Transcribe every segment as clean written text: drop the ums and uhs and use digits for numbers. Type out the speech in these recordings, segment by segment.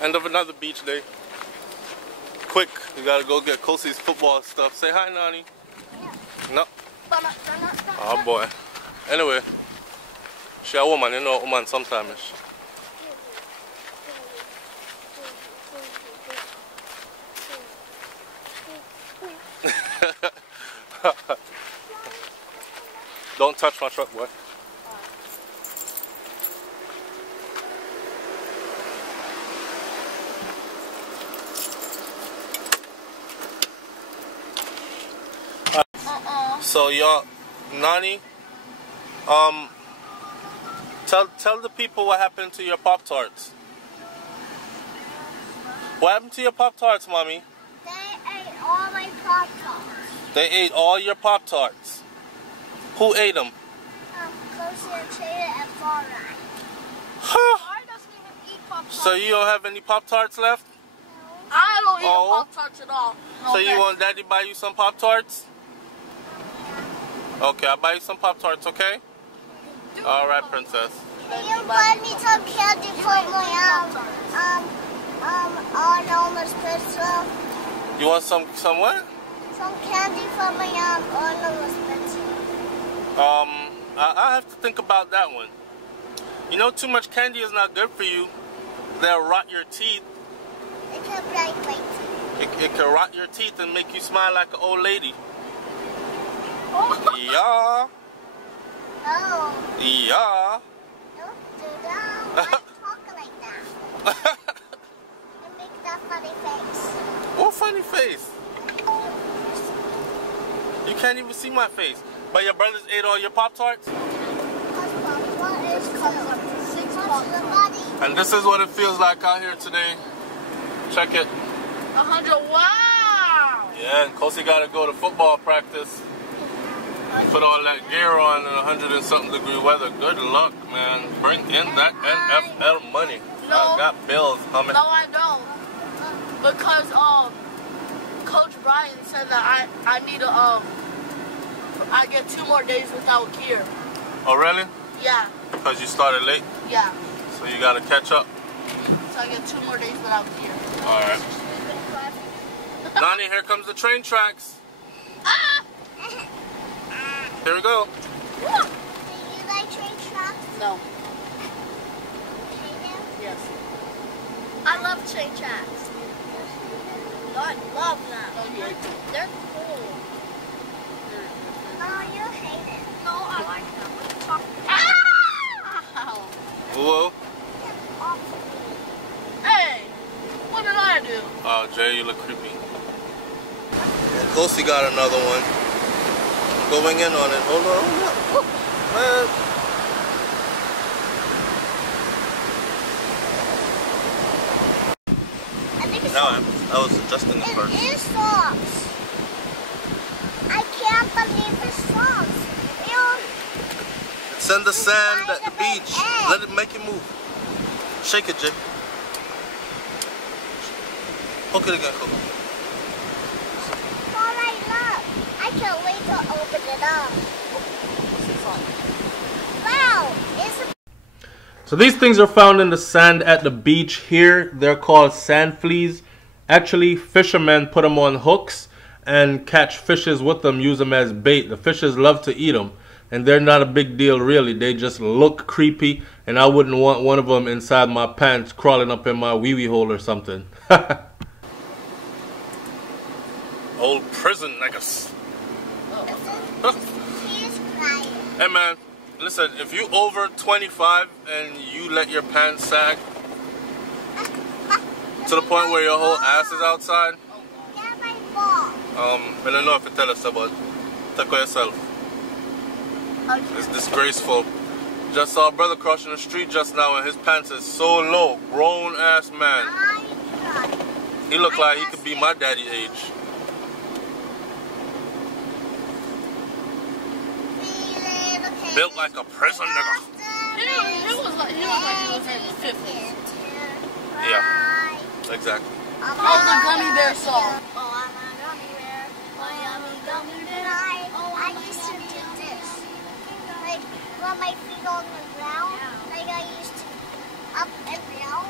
End of another beach day. Quick, we gotta go get Kosey's football stuff. Say hi, Nani. No. Oh boy. Anyway, she a woman, you know, a woman sometimes. Don't touch my truck, boy. So y'all, Nani, tell the people what happened to your Pop-Tarts. What happened to your Pop-Tarts, Mommy? They ate all my Pop-Tarts. They ate all your Pop-Tarts. Who ate them? Kosey and Trina and Farah. Huh? I doesn't even eat Pop-Tarts. So you don't have any Pop-Tarts left? I don't eat Pop-Tarts at all. So you want Daddy buy you some Pop-Tarts? Okay, I'll buy you some Pop-Tarts, okay? Alright, Princess. Can you buy me some candy for my Arnold's pencil? You want some what? Some candy for my Arnold's pencil. I have to think about that one. You know, too much candy is not good for you. They'll rot your teeth. It can break my teeth. It can rot your teeth and make you smile like an old lady. Oh. Yeah. Oh. Yeah. Don't do that. Why talk like that? And make that funny face. What funny face? You can't even see my face. But your brothers ate all your Pop-Tarts? And this is what it feels like out here today. Check it. 100, wow! Yeah, and Kosey got to go to football practice. Put all that gear on in 100 and something degree weather. Good luck, man. Bring in that NFL money. No. I got bills humming. No, I don't. Because Coach Brian said that I need to I get 2 more days without gear. Oh really? Yeah. Because you started late? Yeah. So you got to catch up. So I get 2 more days without gear. All right. Nani, here comes the train tracks. Here we go. Do you like train tracks? No. Yes. I love train tracks. I love them. Oh, you hate them. They're cool. No, you hate it. No, I like them. What are you talking about? Whoa. Hey, what did I do? Oh, Jay, you look creepy. And Kosey got another one. Going in on it. Hold on. Hold on. I was adjusting it first. It is socks. I can't believe it's socks. It's in the sand at the beach. Let it make it move. Shake it, Jay. Hook it again, Coco. Alright, look. I can't wait to open it up. Wow, it's a So these things are found in the sand at the beach here. They're called sand fleas. Actually, fishermen put them on hooks and catch fishes with them, use them as bait. The fishes love to eat them, and they're not a big deal really. They just look creepy, and I wouldn't want one of them inside my pants crawling up in my wee-wee hole or something. Old prison niggas. Hey man, listen, if you over 25 and you let your pants sag to the point where your whole ass is outside, I don't know if you tell us about, take care of yourself. It's disgraceful. Just saw a brother crossing the street just now and his pants is so low. Grown ass man. He look like he could be my daddy age. Built like a prison nigga. He was like he was in his 50s. Yeah, exactly. Oh, the gummy bear song. Oh, I'm a gummy bear. Oh, I'm a gummy bear. I used to do this. Like, when my feet on the ground, like I used to up and down.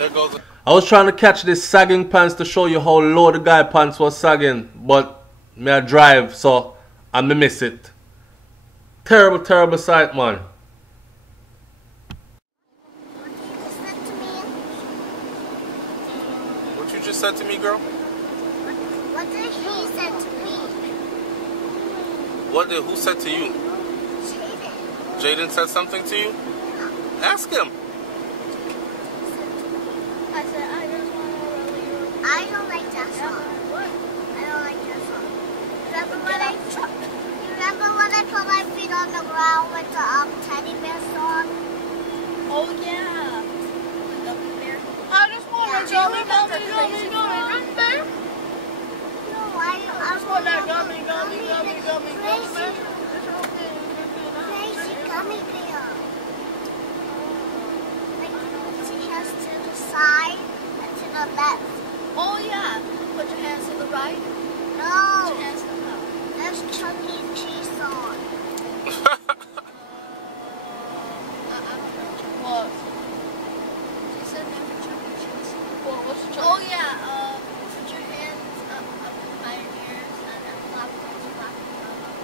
I was trying to catch this sagging pants to show you how low the guy pants was sagging, but me I drive, so I miss it. Terrible, terrible sight, man. What you just said to me, girl? What did he say to me? Who said to you? Jaden. Jaden said something to you? Ask him. I said, I just want to really. I don't like that song. What? I don't like that song. Remember when I put my feet on the ground with the teddy bear song? Oh, yeah. The gummy bear. I just want a gummy, gummy, gummy, gummy, gummy bear. No, I just want that gummy, gummy, gummy, gummy, crazy, gummy bear. crazy gummy bear. Like, she has to the side and to the left. Oh, yeah. Put your hands to the right. No, Put your hands to the left. there's Chuck E. Cheese song. What? She said never Chuck E. Cheese. Well, what's Chuck? Oh, yeah. Put your hands up by your ears and flap those flapping around.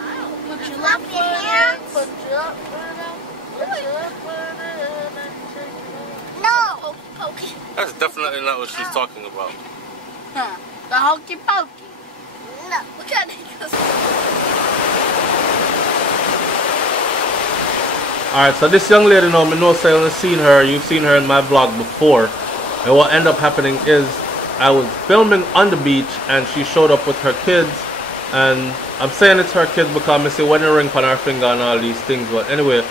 I don't put your Flap left your foot in. hands. Put your left foot in. Put your left foot in and take it in. No. Pokey, pokey. That's definitely not what she's talking about. Huh. The hokey pokey. No. Look at it. Alright, so this young lady now, I know so you've seen her, you've seen her in my vlog before. And what ended up happening is I was filming on the beach and she showed up with her kids. And I'm saying it's her kids because I see wedding ring on her finger and all these things. But anyway,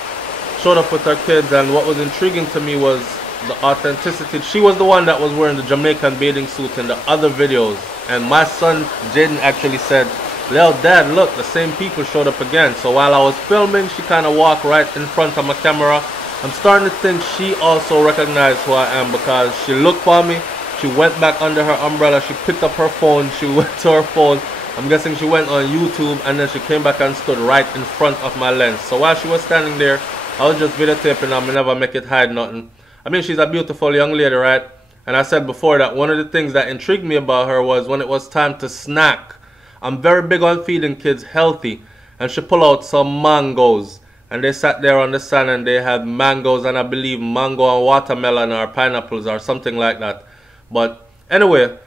showed up with her kids, and what was intriguing to me was the authenticity. She was the one that was wearing the Jamaican bathing suit in the other videos. And my son Jaden actually said, "Well, Dad, look, the same people showed up again." So while I was filming, she kind of walked right in front of my camera. I'm starting to think she also recognized who I am because she looked for me. She went back under her umbrella. She picked up her phone. She went to her phone. I'm guessing she went on YouTube, and then she came back and stood right in front of my lens. So while she was standing there, I was just videotaping her. I never make it hide nothing. I mean, she's a beautiful young lady, right? And I said before that one of the things that intrigued me about her was when it was time to snack. I'm very big on feeding kids healthy, and she pulled out some mangoes, and they sat there on the sand and they had mangoes, and I believe mango and watermelon or pineapples or something like that. But anyway,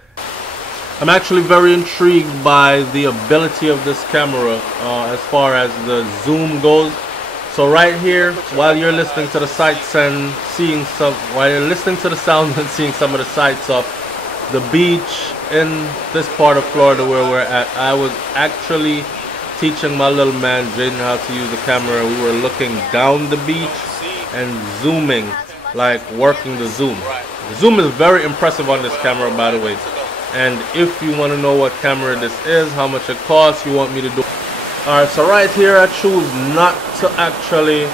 I'm actually very intrigued by the ability of this camera as far as the zoom goes. So right here, while you're listening to the sights and seeing some, while you're listening to the sounds and seeing some of the sights of the beach in this part of Florida where we're at, I was actually teaching my little man Jaden how to use the camera. We were looking down the beach and zooming, like working the zoom. The zoom is very impressive on this camera, by the way. And if you want to know what camera this is, how much it costs, you want me to do. Alright, so right here I choose not to actually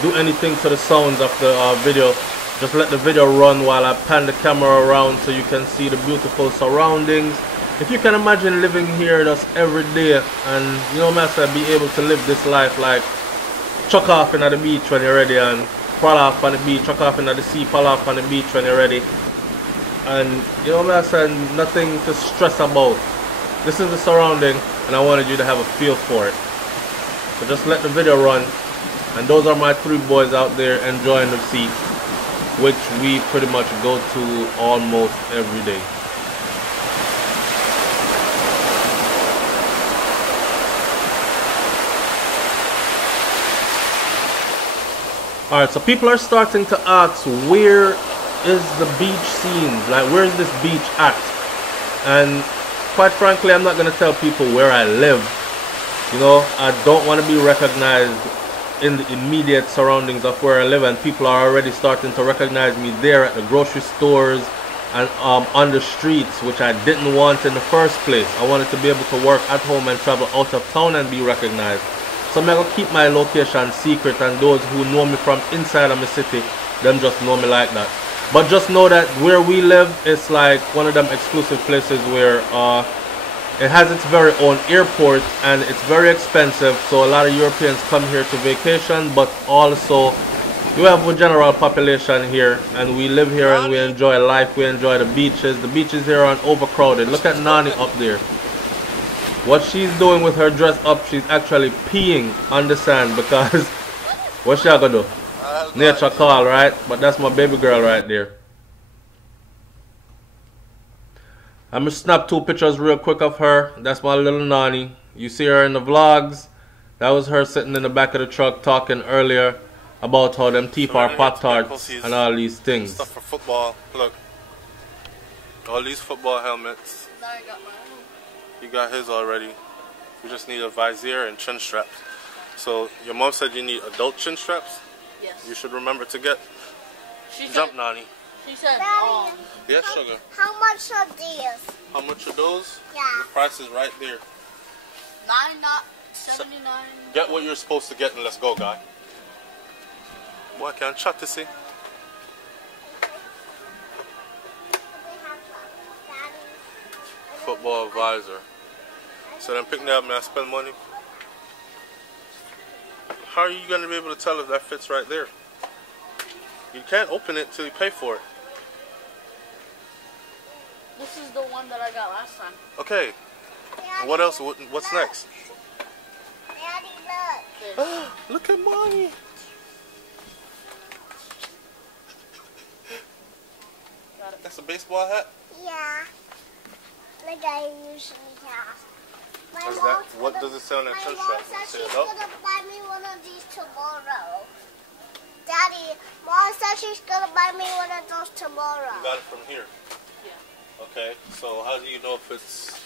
do anything to the sounds of the video. Just let the video run while I pan the camera around so you can see the beautiful surroundings. If you can imagine living here just every day and, you know, master, be able to live this life like chuck off into the beach when you're ready and fall off on the beach, chuck off into the sea, fall off on the beach when you're ready. And, you know, master, nothing to stress about. This is the surrounding, and I wanted you to have a feel for it. So just let the video run. And those are my 3 boys out there enjoying the sea, which we pretty much go to almost every day. Alright, so people are starting to ask, where is the beach scene? Like, where is this beach at? And quite frankly, I'm not going to tell people where I live. You know, I don't want to be recognized in the immediate surroundings of where I live, and people are already starting to recognize me there at the grocery stores and on the streets, which I didn't want in the first place. I wanted to be able to work at home and travel out of town and be recognized. So I'm going to keep my location secret, and those who know me from inside of my city, them just know me like that. But just know that where we live is like one of them exclusive places where it has its very own airport, and it's very expensive. So a lot of Europeans come here to vacation, but also You have a general population here, and we live here and we enjoy life. We enjoy the beaches. The beaches here aren't overcrowded. Look at Nani up there. What she's doing with her dress up, she's actually peeing on the sand because what she gonna do? Nature call, right? But that's my baby girl right there. I'm gonna snap 2 pictures real quick of her. That's my little Nani. You see her in the vlogs. That was her sitting in the back of the truck talking earlier about how them teeth are Pop-Tarts and all these things. Stuff for football. Look. All these football helmets. I got my own. You got his already. You just need a visor and chin straps. So your mom said you need adult chin straps? Yes. You should remember to get. She Jump, said, Nani. she said, Daddy, Yes, sugar. how much are these? How much are those? Yeah. The price is right there. 79. Get what you're supposed to get and let's go, guy. Boy, I can't chat to see. Football visor. So then pick me up and I spend money. How are you going to be able to tell if that fits right there? You can't open it till you pay for it. This is the one that I got last time. Okay. Daddy, What else? What's look. next? Daddy, look. This. Look at mommy. Got it. That's a baseball hat? Yeah. Like I usually have. My Is that, mom's what gonna- does it say on that My chin mom strap? said Say she's adult? gonna buy me one of these tomorrow. Daddy, Mom said she's gonna buy me one of those tomorrow. You got it from here. Yeah. Okay. So how do you know if it's...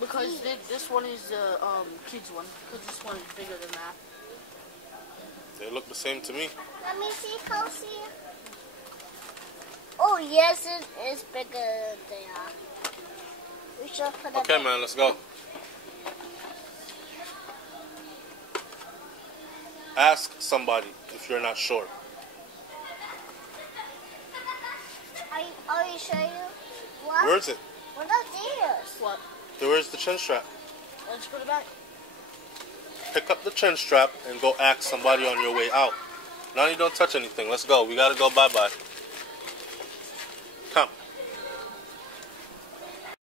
Because this one is the kids one. Because this one is bigger than that. They look the same to me. Let me see, Kelsey. Oh yes, it is bigger than they are. We should put it Okay, back. man. Let's go. Ask somebody if you're not sure. Are you sure you? What? Where is it? What are these? What? Where's the chin strap? Let's put it back. Pick up the chin strap and go ask somebody on your way out. Now you don't touch anything. Let's go. We gotta go bye-bye.